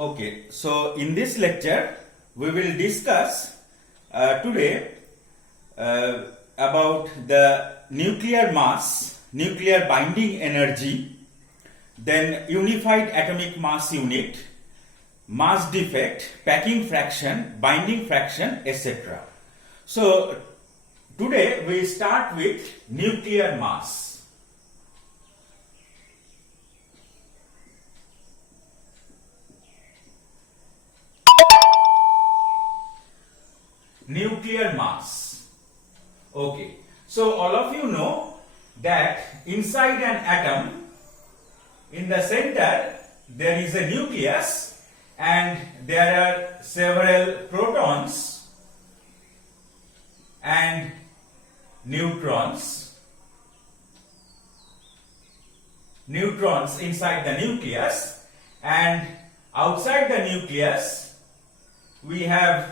Okay, so in this lecture we will discuss today about the nuclear mass, nuclear binding energy, then unified atomic mass unit, mass defect, packing fraction, binding fraction, etc. So today we start with nuclear mass. Nuclear mass. Okay, so all of you know that inside an atom, in the center there is a nucleus and there are several protons and neutrons inside the nucleus, and outside the nucleus we have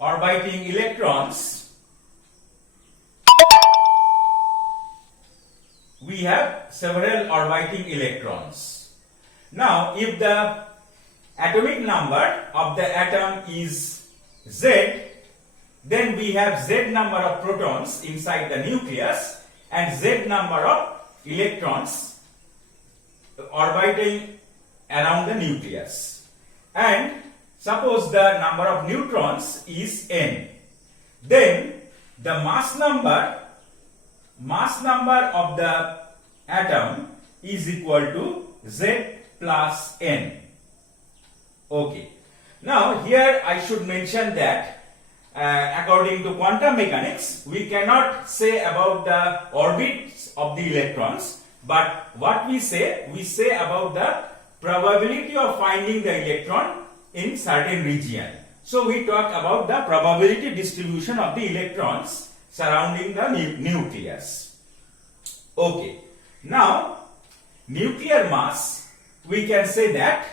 orbiting electrons. We have several orbiting electrons. Now, if the atomic number of the atom is Z, then we have Z number of protons inside the nucleus and Z number of electrons orbiting around the nucleus. And suppose the number of neutrons is n, then the mass number of the atom is equal to Z plus n. Okay. Now here I should mention that according to quantum mechanics, we cannot say about the orbits of the electrons, but what we say about the probability of finding the electron in certain region. So we talk about the probability distribution of the electrons surrounding the nucleus. Okay. Now, nuclear mass, we can say that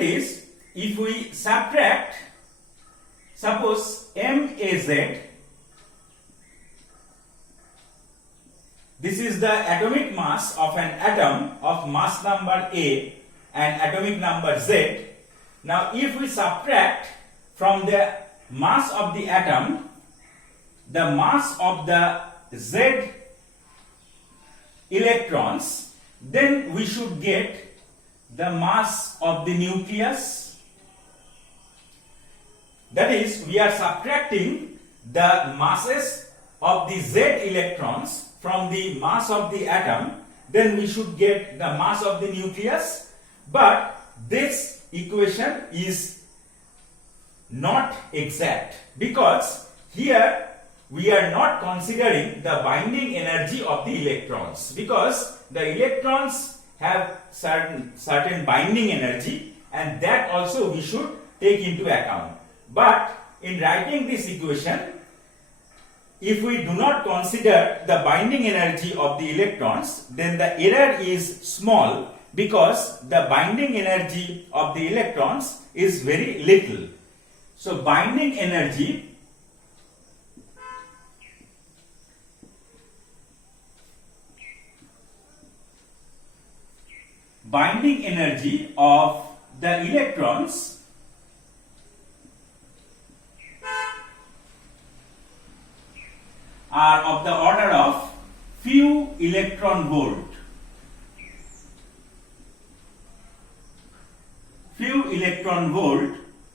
is, if we subtract, suppose MAZ, this is the atomic mass of an atom of mass number A and atomic number Z. Now, if we subtract from the mass of the atom the mass of the Z electrons, then we should get the mass of the nucleus. That is, we are subtracting the masses of the Z electrons from the mass of the atom, then we should get the mass of the nucleus. But this equation is not exact, because here we are not considering the binding energy of the electrons, because the electrons have certain binding energy, and that also we should take into account. But in writing this equation, if we do not consider the binding energy of the electrons, then the error is small, because the binding energy of the electrons is very little. So binding energy of the electrons are of the order of few electron volt.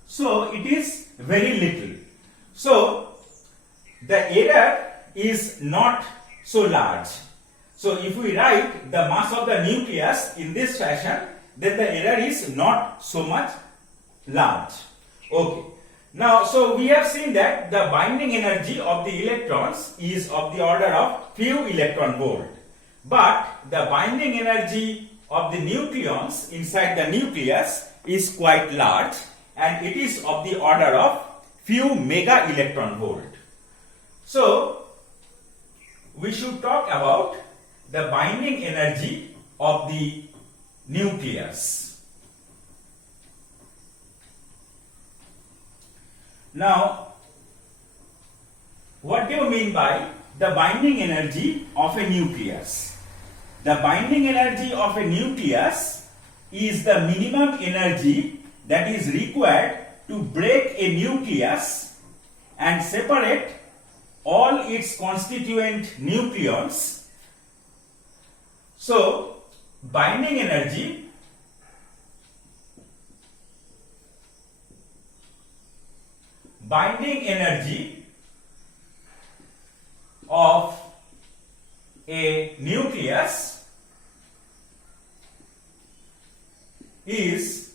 So it is very little. So the error is not so large. So if we write the mass of the nucleus in this fashion, then the error is not so much large. Okay. Now, so we have seen that the binding energy of the electrons is of the order of few electron volt. But the binding energy of the nucleons inside the nucleus is quite large, and it is of the order of few mega electron volt. So we should talk about the binding energy of the nucleus. Now, what do you mean by the binding energy of a nucleus? The binding energy of a nucleus is the minimum energy that is required to break a nucleus and separate all its constituent nucleons. So, binding energy of a nucleus is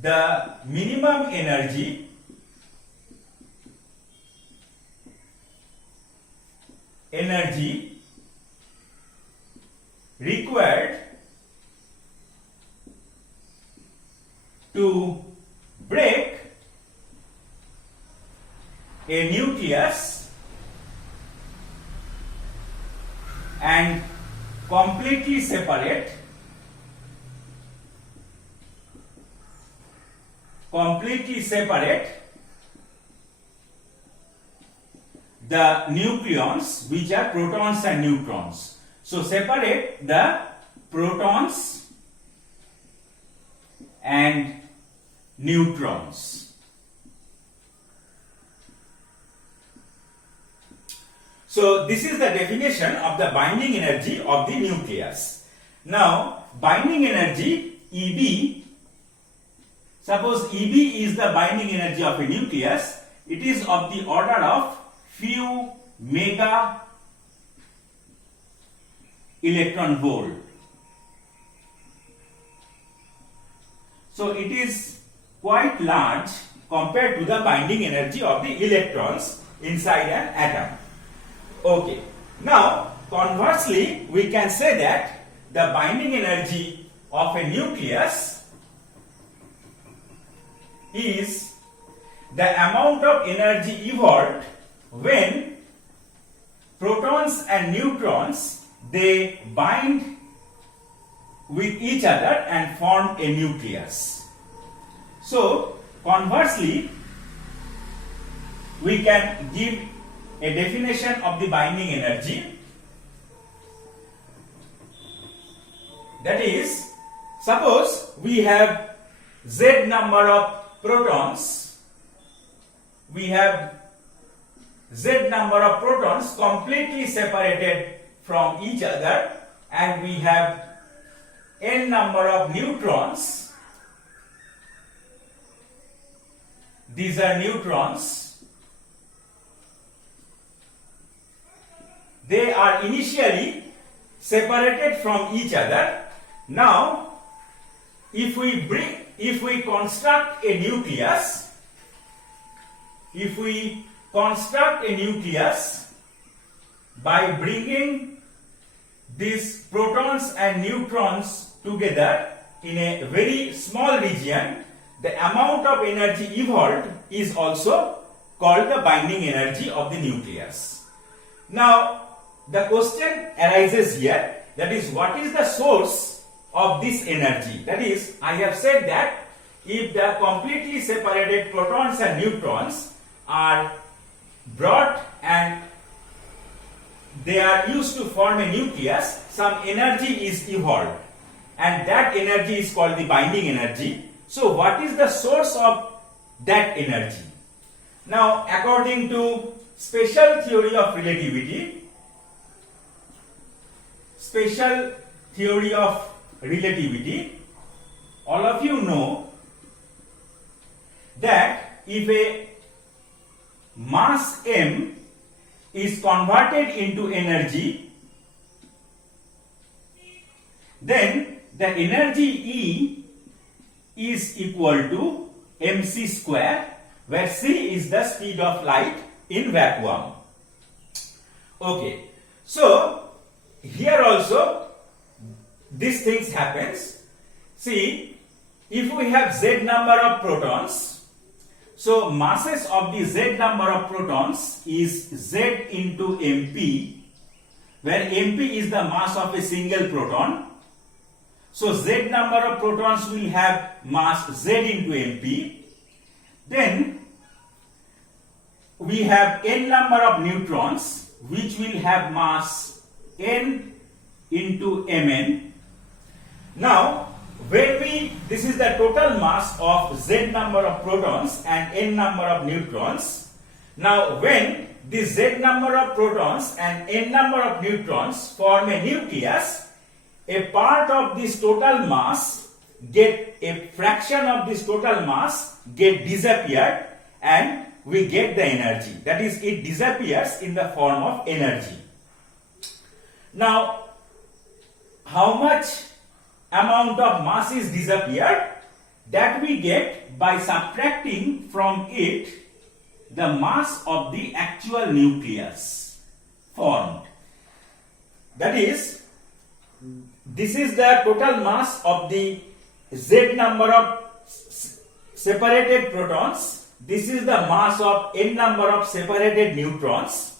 the minimum energy required to break a nucleus and completely separate the nucleons, which are protons and neutrons. So separate the protons and neutrons. So this is the definition of the binding energy of the nucleus. Now, binding energy EB, suppose EB is the binding energy of a nucleus, it is of the order of few mega electron volt. So it is quite large compared to the binding energy of the electrons inside an atom. Okay. Now, conversely, we can say that the binding energy of a nucleus is the amount of energy evolved when protons and neutrons they bind with each other and form a nucleus. So, conversely, we can give a definition of the binding energy, that is, suppose we have Z number of protons, completely separated from each other, and we have n number of neutrons. These are neutrons. They are initially separated from each other. Now, if we construct a nucleus, by bringing these protons and neutrons together in a very small region, the amount of energy evolved is also called the binding energy of the nucleus. Now, the question arises here, that is, what is the source of this energy? That is, I have said that if the completely separated protons and neutrons are brought and they are used to form a nucleus, some energy is evolved, and that energy is called the binding energy. So, what is the source of that energy? Now, according to special theory of relativity, all of you know that if a mass m is converted into energy, then the energy E is equal to mc square, where c is the speed of light in vacuum. Okay, so here also these things happens. See, if we have z number of protons, so masses of the z number of protons is z into mp, where mp is the mass of a single proton. So z number of protons will have mass z into mp. Then we have n number of neutrons, which will have mass n into mn. Now, this is the total mass of Z number of protons and N number of neutrons. Now when the Z number of protons and N number of neutrons form a nucleus, a part of this total mass a fraction of this total mass get disappeared and we get the energy. That is, it disappears in the form of energy. Now, how much amount of mass is disappeared? That we get by subtracting from it the mass of the actual nucleus formed. That is, this is the total mass of the Z number of separated protons. This is the mass of N number of separated neutrons.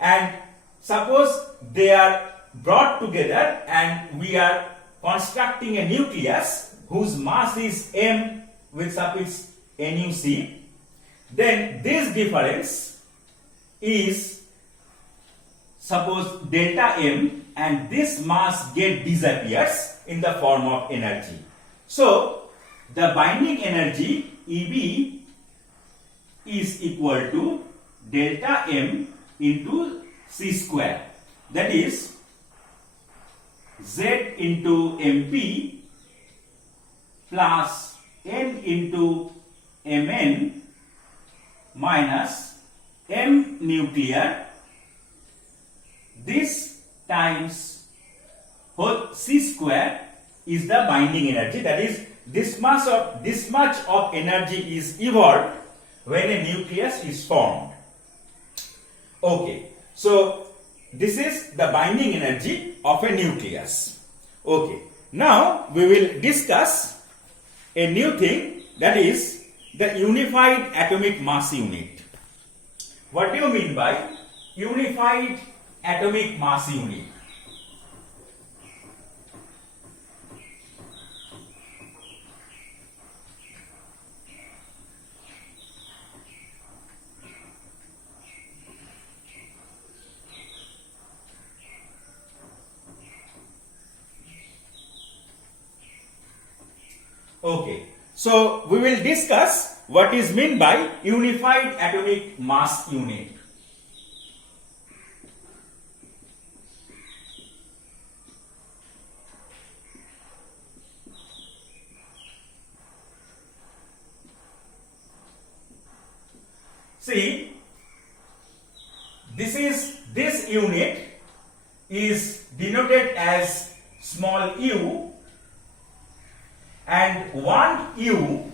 And suppose they are brought together and we are constructing a nucleus whose mass is M with suffix NuC. Then this difference is suppose delta M, and this mass disappears in the form of energy. So the binding energy EB is equal to delta M into C square. That is Z into MP plus N into Mn minus M nuclear, this times whole C square is the binding energy. That is, this much of energy is evolved when a nucleus is formed. Okay, so this is the binding energy of a nucleus. Okay, now we will discuss a new thing, that is the unified atomic mass unit. What do you mean by unified atomic mass unit? Okay, so we will discuss what is meant by unified atomic mass unit. See, this unit is denoted as small u, and 1 U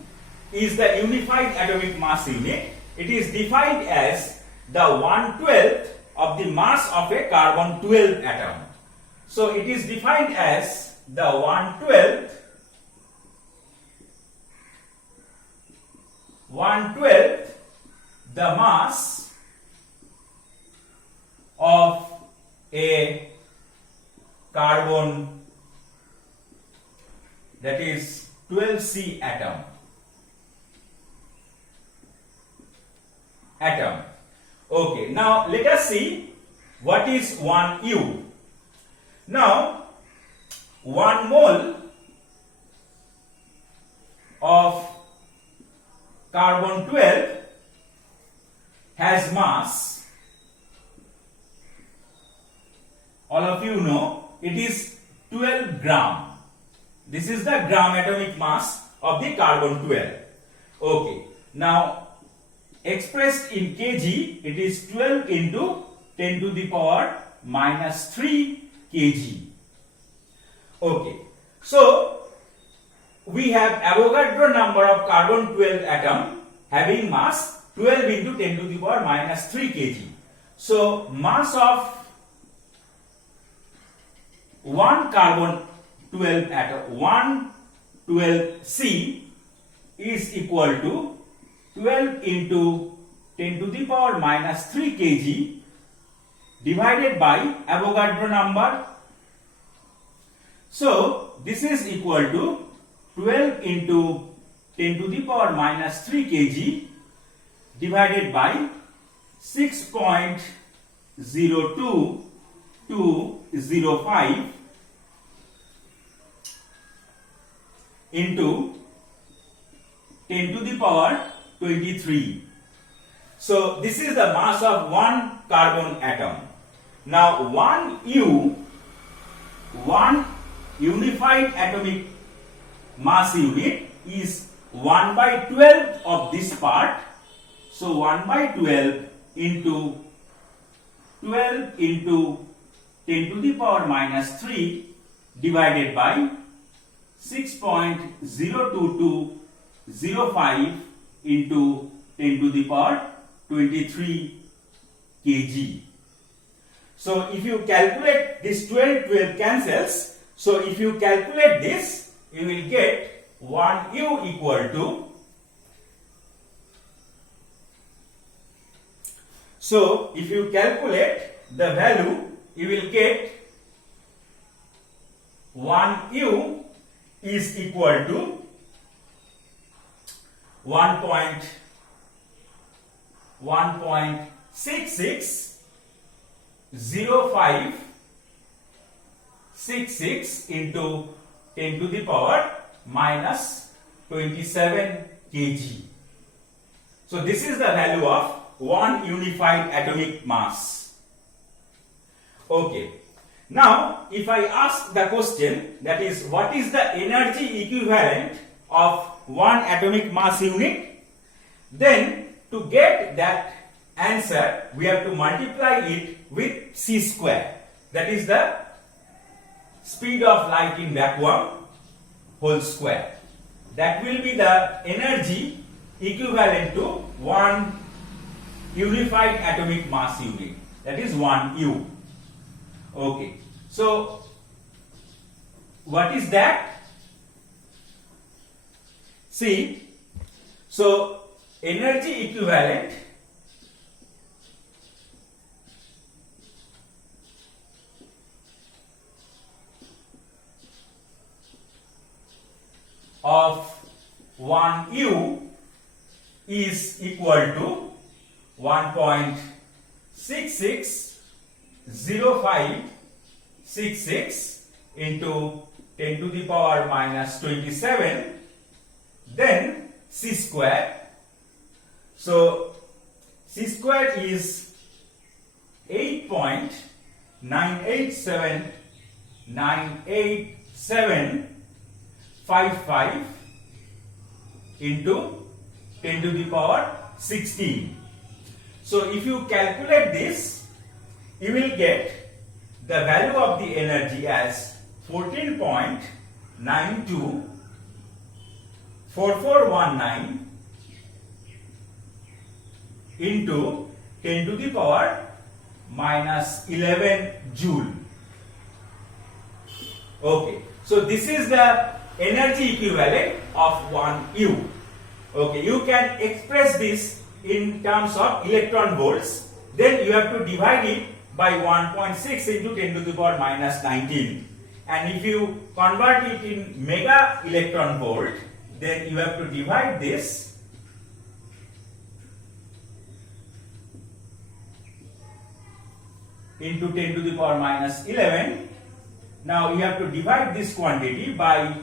is the unified atomic mass unit. It is defined as the 1/12 of the mass of a carbon 12 atom. So it is defined as the 1/12 the mass of a carbon, that is 12C atom. Okay, now let us see what is 1 U. Now 1 mole of carbon 12 has mass, all of you know, it is 12 gram. This is the gram atomic mass of the carbon 12. Okay, now expressed in kg, it is 12 into 10 to the power minus 3 kg. Okay, so we have Avogadro number of carbon 12 atom having mass 12 into 10 to the power minus 3 kg. So mass of one carbon 12 atom, 112C is equal to 12 into 10 to the power minus 3 kg divided by Avogadro number. So this is equal to 12 into 10 to the power minus 3 kg divided by 6.02205 into 10 to the power 23. So this is the mass of one carbon atom. Now one unified atomic mass unit is 1 by 12 of this part. So 1 by 12 into 12 into 10 to the power minus 3 divided by 6.02205 into 10 to the power 23 kg. So if you calculate this 12 cancels. So if you calculate this, you will get 1U equal to, so if you calculate the value, you will get 1U is equal to 1.660566 into 10 to the power minus 27 kg. So this is the value of one unified atomic mass. Okay. Now, if I ask the question, that is, what is the energy equivalent of one atomic mass unit? Then, to get that answer, we have to multiply it with c square. That is the speed of light in vacuum whole square. That will be the energy equivalent to one unified atomic mass unit. That is 1U. Okay. So, what is that? See, so energy equivalent of 1U is equal to 1.660566 into 10 to the power minus 27, then c square. So c square is 8.98798755 into 10 to the power 16. So if you calculate this, you will get the value of the energy as 14.924419 into 10 to the power minus 11 joule. Okay, so this is the energy equivalent of 1U. Okay, you can express this in terms of electron volts. Then you have to divide it by 1.6 into 10 to the power minus 19. And if you convert it in mega electron volt, then you have to divide this into 10 to the power minus 11. Now you have to divide this quantity by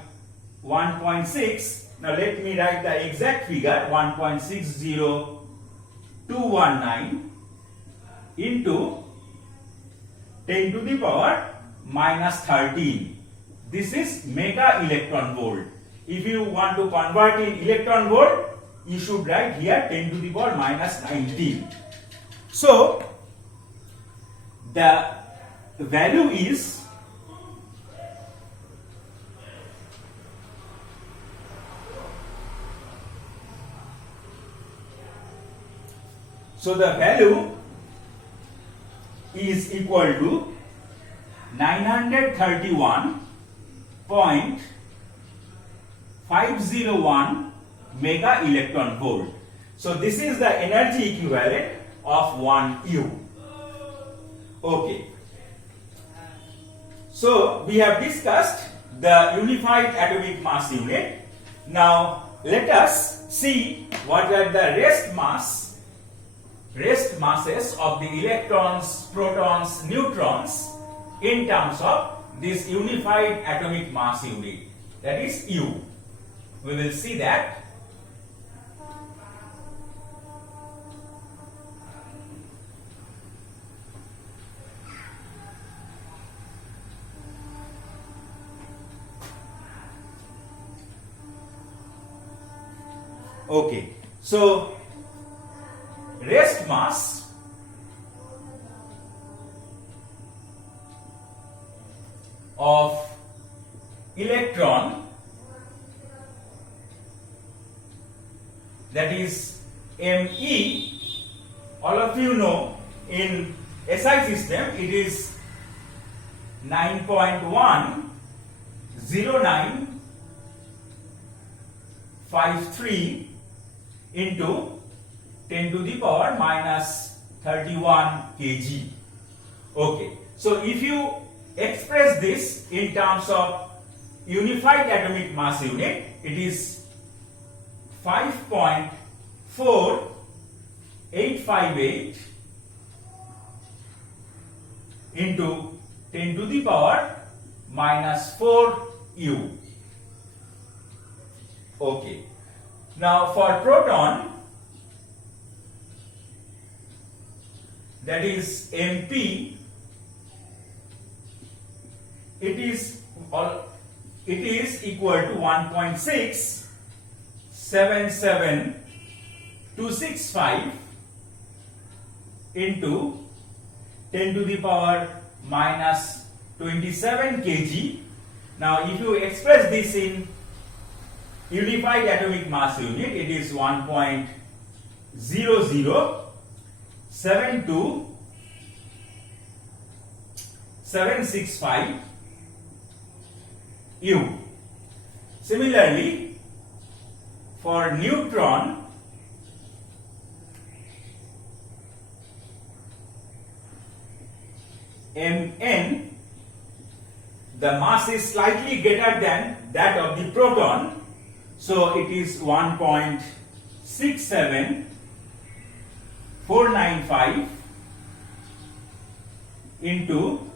1.6. Now let me write the exact figure, 1.60219 into 10 to the power minus 13. This is mega electron volt. If you want to convert in electron volt, you should write here 10 to the power minus 19. So the value is equal to 931.501 mega electron volt. So this is the energy equivalent of 1U. Okay. So we have discussed the unified atomic mass unit. Now let us see what are the rest masses of the electrons, protons, neutrons in terms of this unified atomic mass unit, that is U. we will see that. Okay, so rest mass of electron, that is Me, all of you know in SI system it is 9.10953 into 10 to the power minus 31 kg. Okay, so if you express this in terms of unified atomic mass unit, it is 5.4858 into 10 to the power minus 4 U. Okay. Now for proton, that is MP, it is equal to 1.677265 into 10 to the power minus 27 kg. Now if you express this in unified atomic mass unit, it is 1.0072765 U. Similarly, for neutron, Mn, the mass is slightly greater than that of the proton, so it is 1.67495 into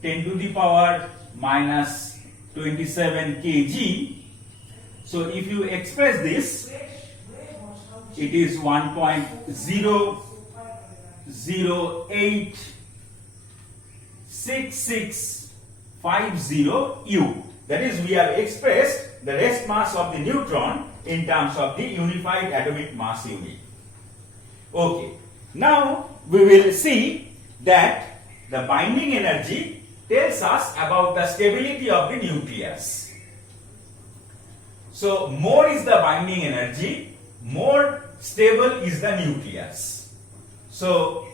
10 to the power minus 27 kg. So if you express this, it is 1.0086650 U. That is, we have expressed the rest mass of the neutron in terms of the unified atomic mass unit. Okay. Now we will see that the binding energy tells us about the stability of the nucleus. So more is the binding energy, more stable is the nucleus. So